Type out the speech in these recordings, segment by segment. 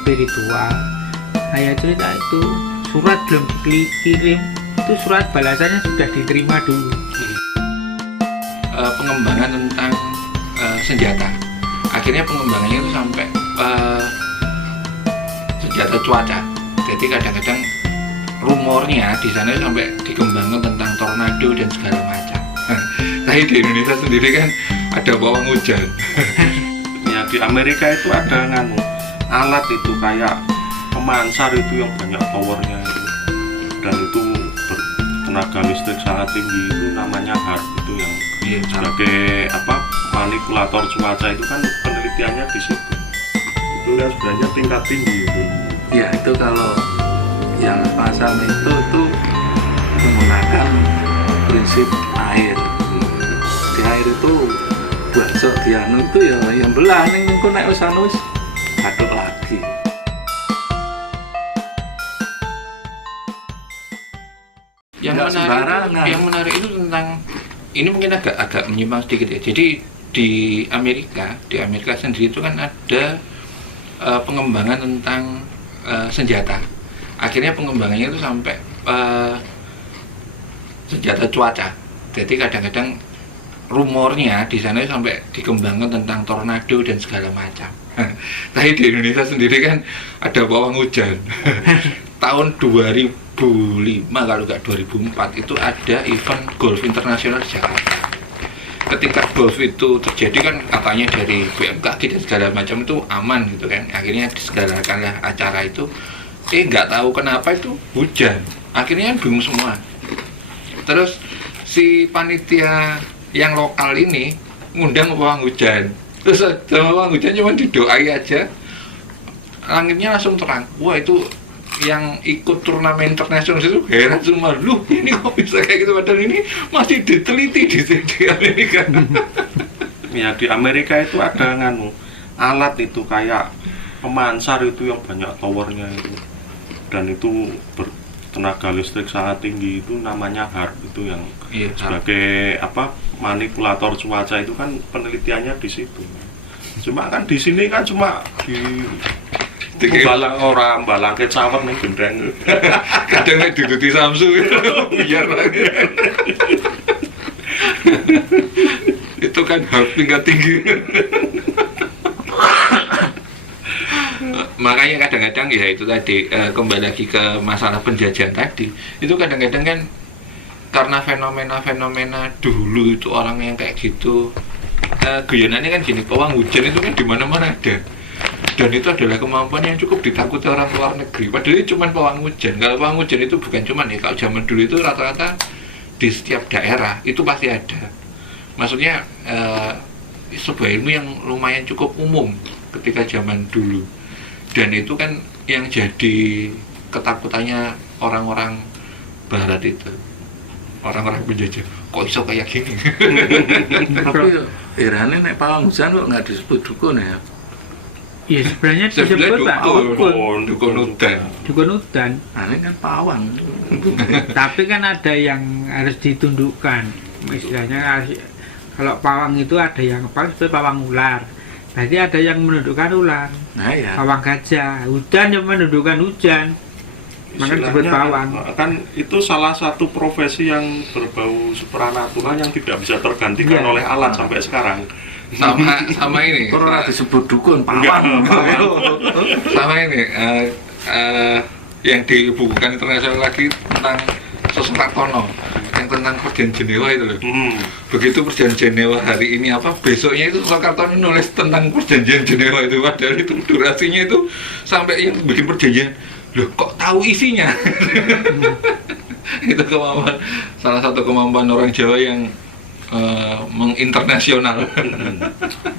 spiritual. Saya cerita itu surat belum dikirim, itu surat balasannya sudah diterima dulu. Pengembangan tentang senjata, akhirnya pengembangannya itu sampai senjata cuaca. Jadi kadang-kadang rumornya di sana sampai dikembangkan tentang tornado dan segala macam. Tapi di Indonesia sendiri kan ada pawang hujan. Ya di Amerika itu ada alat itu kayak pemansar itu yang banyak powernya itu, dan itu bertenaga listrik sangat tinggi, itu namanya HARP itu yang sebagai manipulator cuaca itu kan penelitiannya di situ. Itu kan sebenarnya tingkat tinggi itu. Ya itu kalau yang pasang itu menggunakan prinsip air. Di air itu basok dianu itu ya yang belah ning engko nek wis batuk lagi. Yang menarik itu tentang ini mungkin agak menyimpang sedikit ya. Jadi di Amerika sendiri itu kan ada pengembangan tentang senjata. Akhirnya pengembangannya itu sampai senjata cuaca. Jadi kadang-kadang rumornya di sana sampai dikembangkan tentang tornado dan segala macam. Tapi di Indonesia sendiri kan ada pawang hujan. Tahun 2005 kalau nggak 2004 itu ada event golf internasional di Jakarta. Ketika golf itu terjadi kan katanya dari BMKG dan segala macam itu aman gitu kan. Akhirnya disegerakanlah acara itu. Nggak tahu kenapa itu hujan. Akhirnya bingung semua. Terus si panitia yang lokal ini ngundang pawang hujan. Terus pawang hujan cuma didoai aja, langitnya langsung terang. Wah itu yang ikut turnamen internasional itu heran semua. Loh ini kok bisa kayak gitu, padahal ini masih diteliti di Amerika. Ya di Amerika itu ada alat itu kayak pemansar itu yang banyak powernya itu, dan itu bertenaga listrik sangat tinggi, itu namanya HARP itu yang sebagai manipulator cuaca itu kan penelitiannya di situ. Cuma kan di sini kan cuma di balang orang balang ke cawer nih gendeng. Kadang nek diduti Samsu biar itu kan HARP tingkat tinggi. Makanya kadang-kadang ya itu tadi kembali lagi ke masalah penjajahan tadi, itu kadang-kadang kan karena fenomena-fenomena dulu itu orang yang kayak gitu, guyonannya kan gini, pawang hujan itu kan di mana-mana ada, dan itu adalah kemampuan yang cukup ditakuti orang luar negeri. Padahal itu cuma pawang hujan. Kalau pawang hujan itu bukan cuma ya, kalau zaman dulu itu rata-rata di setiap daerah itu pasti ada. Maksudnya sebuah ilmu yang lumayan cukup umum ketika zaman dulu. Dan itu kan yang jadi ketakutannya orang-orang barat itu, orang-orang penjajah. Kok bisa kayak gini? Tapi irane nek pawang hujan kok nggak disebut dukun ya? Ya sebenarnya disebut Pak dukun udan. Dukun udan. Ini kan pawang. Tapi kan ada yang harus ditundukkan. Istilahnya kalau pawang itu ada yang seperti pawang ular. Berarti ada yang menundukkan ular. Nah ya. Pawang gajah, hujan yang menundukkan hujan. Maka disebut pawang. Kan itu salah satu profesi yang berbau supranatural yang tidak bisa tergantikan oleh alat sampai sekarang. Sama ini. Orang disebut dukun pawang. Sama ini yang dibukukan internasional lagi tentang Sosok Kartono yang tentang perjanjian Jenewa itu loh. Begitu perjanjian Jenewa hari ini besoknya itu Sosok Kartono nulis tentang perjanjian Jenewa itu, padahal itu durasinya itu sampai yang bikin perjanjian loh kok tahu isinya. Itu kemampuan, salah satu kemampuan orang Jawa yang menginternasional.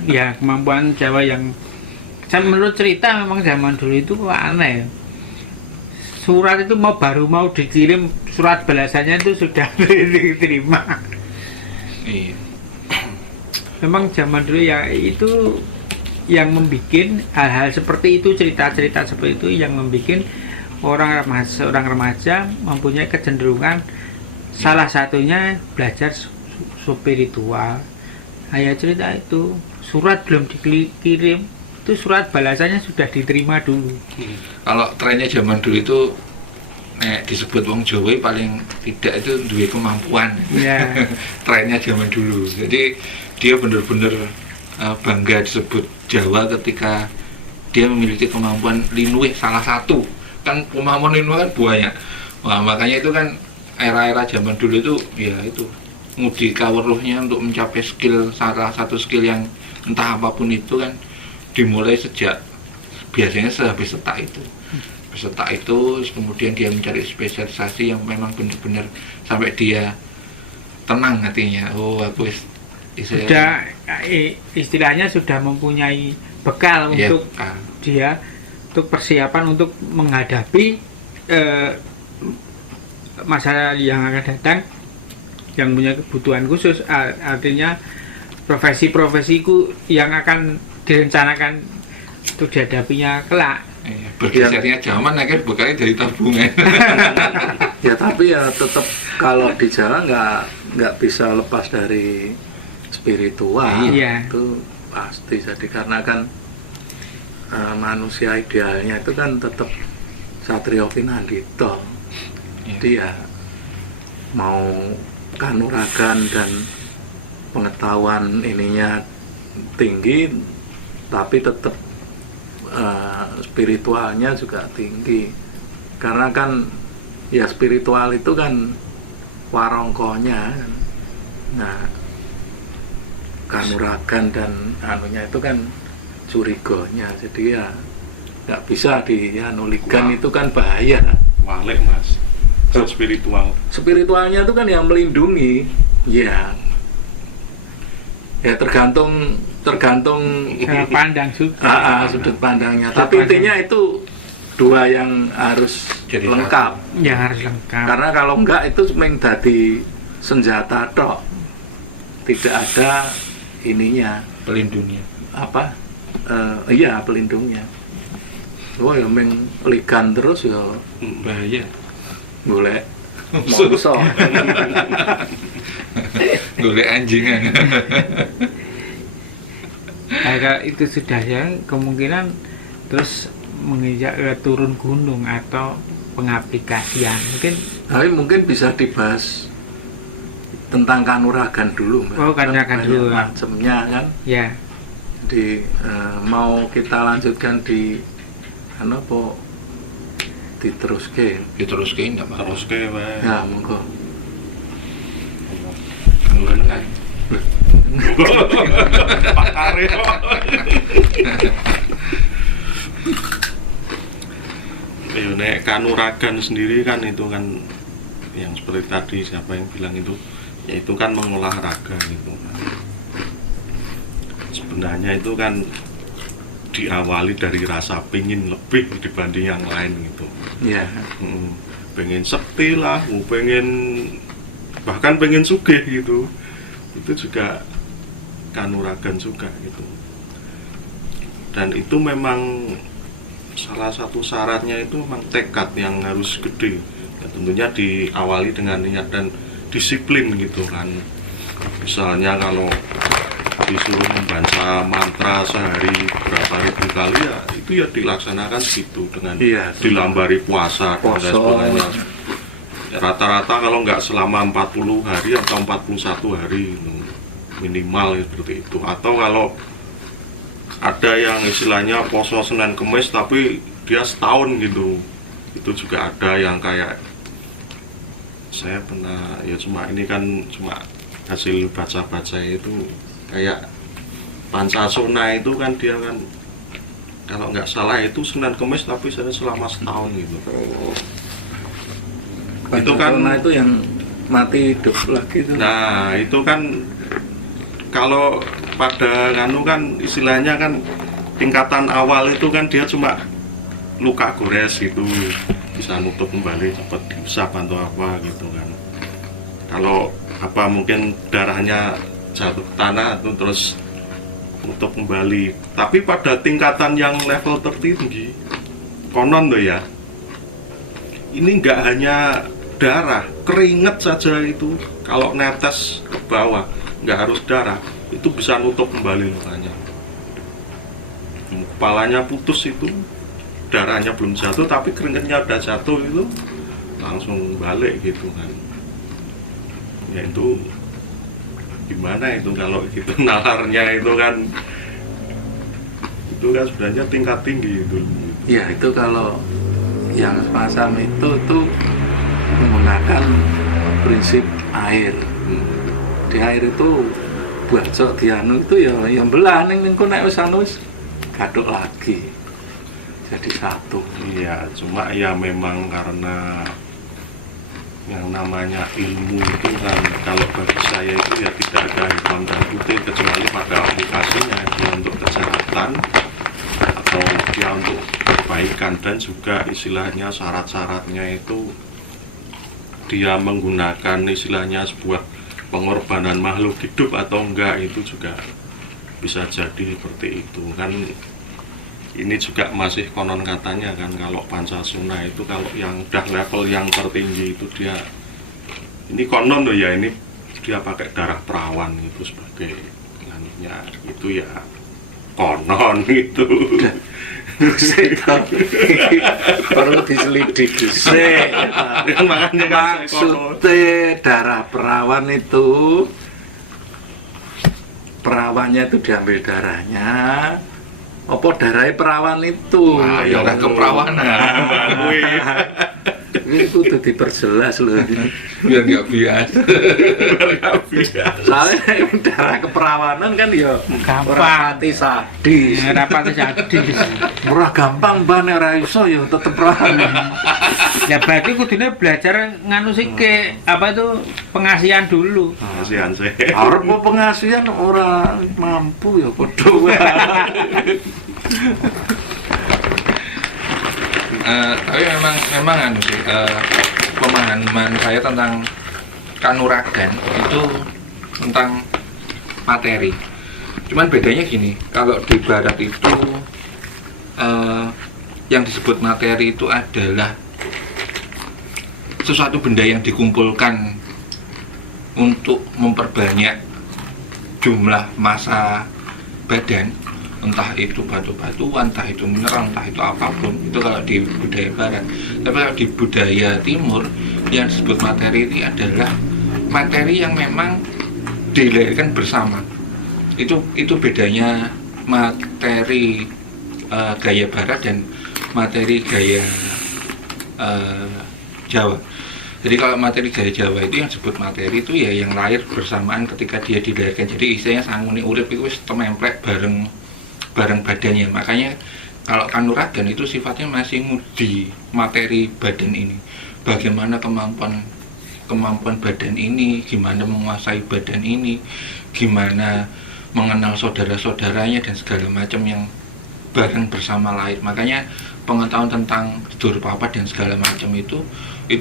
Ya kemampuan Jawa yang menurut cerita memang zaman dulu itu aneh. Surat itu baru mau dikirim, surat balasannya itu sudah diterima. Iya. Memang zaman dulu ya itu yang membuat hal-hal seperti itu, cerita-cerita seperti itu yang membuat seorang remaja mempunyai kecenderungan salah satunya belajar spiritual. Saya cerita itu surat belum dikirim, itu surat balasannya sudah diterima dulu. Kalau trennya zaman dulu itu disebut wong Jawa paling tidak itu duwe kemampuan. Ya. Trennya zaman dulu. Jadi dia benar-benar bangga disebut Jawa ketika dia memiliki kemampuan linuih salah satu. Kan kemampuan linuih kan banyak. Wah, makanya itu kan era-era zaman dulu itu ya itu ngudi kawruhnya untuk mencapai skill, salah satu skill yang entah apapun itu kan dimulai sejak biasanya sehabis setak itu. Peserta itu kemudian dia mencari spesialisasi yang memang benar-benar sampai dia tenang hatinya. Oh, aku sudah istilahnya sudah mempunyai bekal ya, untuk dia untuk persiapan untuk menghadapi masalah yang akan datang yang punya kebutuhan khusus, artinya profesi-profesiku yang akan direncanakan untuk dihadapinya kelak. Bergesernya zaman akhirnya bekalnya dari tabungan. Ya tapi ya tetap kalau di Jawa nggak bisa lepas dari spiritual. Iya. Itu pasti. Jadi karena kan manusia idealnya itu kan tetap Satrio Pinandito. Dia mau kanuragan dan pengetahuan ininya tinggi, tapi tetap spiritualnya juga tinggi, karena kan ya spiritual itu kan warongkonya kan. Nah kanuragan dan anunya itu kan curigonya, jadi ya nggak bisa dianulikan. Itu kan bahaya. Walik mas, spiritualnya itu kan yang melindungi ya tergantung Cara pandang juga. sudut pandangnya. Tapi intinya itu dua yang harus jadi lengkap. Yang harus lengkap. Karena kalau enggak itu cuma jadi senjata tok. Tidak ada ininya. Pelindungnya. Apa? Iya pelindungnya. Oh ya meng ligan terus ya Bahaya. boleh. Mongso. Golek anjingan. Nah, itu sudah ya kemungkinan terus menginjak turun gunung atau pengaplikasian mungkin bisa dibahas tentang kanuragan dulu Mbak. Oh, kanuragan Kan dulu. banyak macamnya kan. ya. Jadi mau kita lanjutkan di apa diteruske. Diteruske enggak apa-apa. terus ke Ya monggo. pakare. Ya nek kanuragan sendiri kan itu kan yang seperti tadi siapa yang bilang itu, yaitu kan mengolah raga gitu. Sebenarnya itu kan diawali dari rasa pingin lebih dibanding yang lain gitu. Iya. Pengen sekti lah, pengen bahkan pengen sugih gitu. Itu juga kanuragan juga gitu. Dan itu memang salah satu syaratnya itu memang tekad yang harus gede. Ya, tentunya diawali dengan niat dan disiplin gitu kan. Misalnya kalau disuruh membaca mantra sehari berapa ribu kali ya itu ya dilaksanakan gitu dengan dilambari puasa dan sebagainya. Ya, rata-rata kalau nggak selama 40 hari atau 41 hari minimal ya, seperti itu. Atau kalau ada yang istilahnya poso Senin Kemis tapi dia setahun gitu, itu juga ada yang kayak saya pernah ya, cuma ini kan cuma hasil baca-baca itu kayak Pancasona itu kan dia kan kalau nggak salah itu Senin Kemis tapi saya selama setahun gitu. Itu kan itu yang mati hidup lagi itu. Nah itu kan kalau pada nganu kan istilahnya kan tingkatan awal itu kan dia cuma luka gores gitu, bisa nutup kembali cepat diusap atau apa gitu kan. Kalau apa mungkin darahnya jatuh ke tanah itu terus nutup kembali. Tapi pada tingkatan yang level tertinggi konon tuh ya, ini nggak hanya darah, keringet saja itu kalau netes ke bawah, nggak harus darah, itu bisa nutup kembali lukanya. kepalanya putus itu, darahnya belum jatuh tapi keringetnya udah jatuh itu langsung balik gitu kan. Ya itu gimana itu kalau gitu nalarnya itu kan sebenarnya tingkat tinggi itu. Ya itu kalau yang semacam itu tuh menggunakan prinsip air. Di air itu bacok dianu itu ya belah ning niku nek wis anu wis gaduk lagi. Jadi satu. Iya, cuma ya memang karena yang namanya ilmu itu kan kalau bagi saya itu ya tidak ada hitam dan putih kecuali pada aplikasinya, dia untuk kesehatan atau dia untuk kebaikan, dan juga istilahnya syarat-syaratnya itu dia menggunakan istilahnya sebuah pengorbanan makhluk hidup atau enggak, itu juga bisa jadi seperti itu kan. Ini juga masih konon katanya kan kalau Pancasuna itu kalau yang udah level yang tertinggi itu dia ini konon loh ya, ini dia pakai darah perawan itu sebagai anunya, itu ya konon itu. Perlu diselidiki sih. Makanya kan konon. Maksudnya darah perawan itu, perawannya itu diambil darahnya, apa darahnya perawan itu? Wah, ya udah keperawanan. Ini kudu diperjelas loh. Biar nggak bias. Soalnya darah keperawanan kan ya Gampang. rapati sadis. Rapati sadis. Murah gampang ban ora iso ya tetep perawan. Ya berarti kudune belajar nganu sih ke apa itu pengasihan dulu. Kasihan sih. Arep apa pengasihan ora mampu ya padha wae. Tapi memang anu sih, pemahaman saya tentang kanuragan itu tentang materi. Cuman bedanya gini, kalau di barat itu yang disebut materi itu adalah sesuatu benda yang dikumpulkan untuk memperbanyak jumlah massa badan, entah itu batu-batuan, entah itu mineral, entah itu apapun. Itu kalau di budaya barat. Tapi kalau di budaya timur, yang disebut materi ini adalah materi yang memang dilahirkan bersama. Itu bedanya materi gaya barat dan materi gaya Jawa. Jadi kalau materi gaya Jawa itu yang disebut materi itu ya yang lahir bersamaan ketika dia dilahirkan. Jadi istilahnya sangune urip itu wis tememplek bareng badannya. Makanya kalau kanuragan itu sifatnya masih ngudi materi badan ini. Bagaimana kemampuan badan ini, gimana menguasai badan ini, gimana mengenal saudara-saudaranya dan segala macam yang bareng bersama lahir. Makanya pengetahuan tentang sedulur papat dan segala macam itu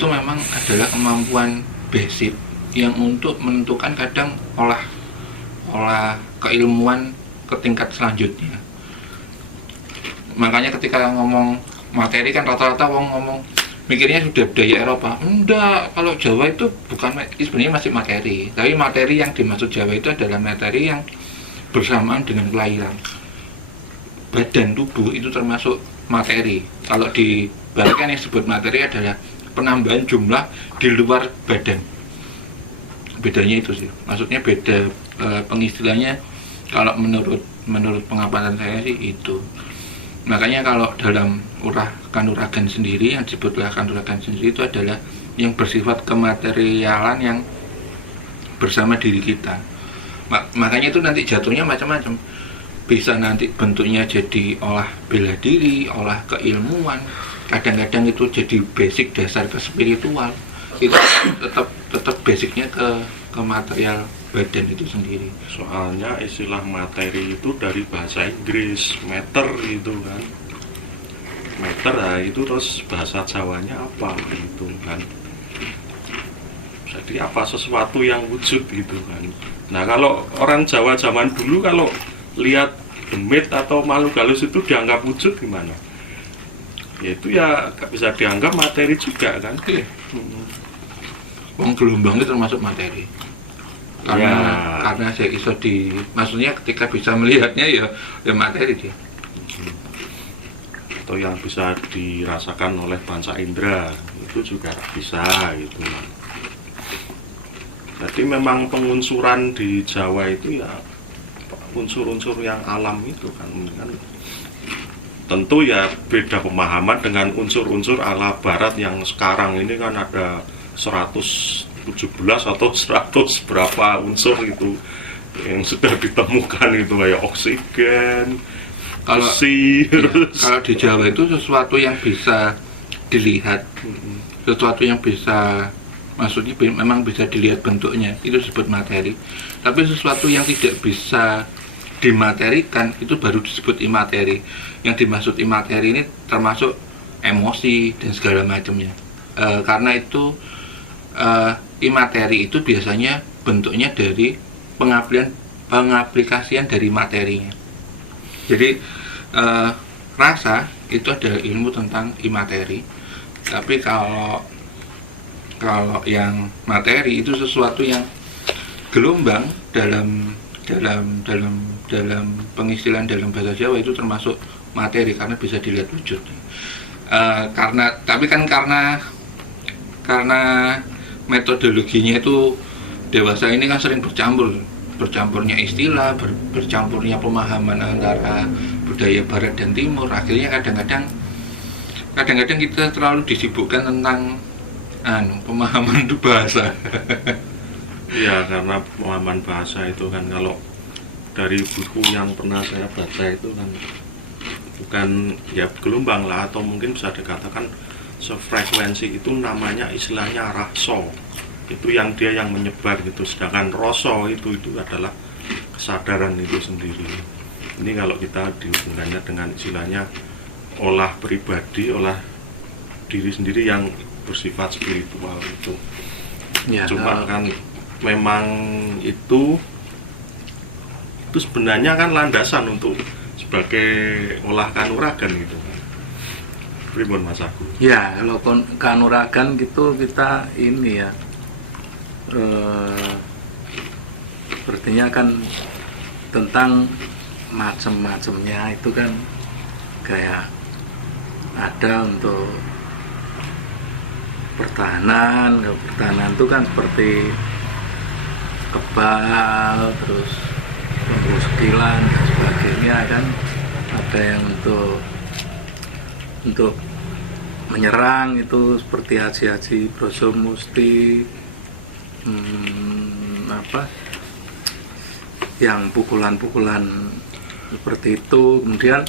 memang adalah kemampuan basic yang untuk menentukan kadang olah keilmuan ke tingkat selanjutnya. Makanya ketika ngomong materi kan rata-rata ngomong mikirnya sudah budaya Eropa. Enggak, kalau Jawa itu bukan, sebenarnya masih materi. Tapi materi yang dimaksud Jawa itu adalah materi yang bersamaan dengan kelahiran. Badan tubuh itu termasuk materi. Kalau di barat kan yang disebut materi adalah penambahan jumlah di luar badan. Bedanya itu sih. Maksudnya beda pengistilahnya kalau menurut pengamatan saya sih itu. Makanya kalau dalam kanuragan sendiri, yang disebutlah kanuragan sendiri itu adalah yang bersifat kematerialan yang bersama diri kita. Makanya itu nanti jatuhnya macam-macam. Bisa nanti bentuknya jadi olah bela diri, olah keilmuan. Kadang-kadang itu jadi basic dasar ke spiritual. Itu tetap basicnya ke material badan itu sendiri. Soalnya istilah materi itu dari bahasa Inggris, meter itu kan. Meter lah itu, terus bahasa Jawanya apa gitu kan. Jadi apa sesuatu yang wujud gitu kan. Nah kalau orang Jawa zaman dulu kalau lihat demit atau makhluk halus itu dianggap wujud gimana? Ya itu ya bisa dianggap materi juga kan. Wong gelombang itu termasuk materi. Karena saya iso maksudnya ketika bisa melihatnya ya materi dia. atau yang bisa dirasakan oleh panca indera itu juga bisa gitu. Jadi memang pengunsuran di Jawa itu ya unsur-unsur yang alam itu kan tentu ya beda pemahaman dengan unsur-unsur ala barat yang sekarang ini kan ada 117 atau 100 berapa unsur itu yang sudah ditemukan itu kayak oksigen, Kalau besi. kalau di Jawa itu sesuatu yang bisa dilihat, sesuatu yang bisa, maksudnya memang bisa dilihat bentuknya, itu disebut materi. Tapi sesuatu yang tidak bisa dimaterikan itu baru disebut imateri. Yang dimaksud imateri ini termasuk emosi dan segala macamnya. Karena itu imateri itu biasanya bentuknya dari pengaplikasian dari materinya. Jadi rasa itu adalah ilmu tentang imateri. Tapi kalau yang materi itu sesuatu yang gelombang dalam pengistilahan dalam bahasa Jawa itu termasuk materi karena bisa dilihat wujud. Karena metodologinya itu dewasa ini kan sering bercampurnya istilah, bercampurnya pemahaman antara budaya barat dan timur. Akhirnya kadang-kadang kita terlalu disibukkan tentang pemahaman bahasa. Iya, karena pemahaman bahasa itu kan kalau dari buku yang pernah saya baca itu kan bukan ya gelombang lah, atau mungkin bisa dikatakan sefrekuensi, itu namanya istilahnya raso. Itu yang dia yang menyebar gitu, sedangkan roso itu adalah kesadaran itu sendiri. Ini kalau kita dihubungkannya dengan istilahnya olah pribadi, olah diri sendiri yang bersifat spiritual itu. Ya, Cuma kan memang itu sebenarnya kan landasan untuk sebagai olah kanuragan gitu. Pripun Mas Agus? ya kalau kanuragan gitu kita ini ya sepertinya kan tentang macam-macamnya itu kan kayak ada untuk pertahanan itu kan seperti kebal, terus tembus kilan dan sebagainya kan, ada yang untuk menyerang itu seperti haji-haji Brojomusti, yang pukulan-pukulan seperti itu. Kemudian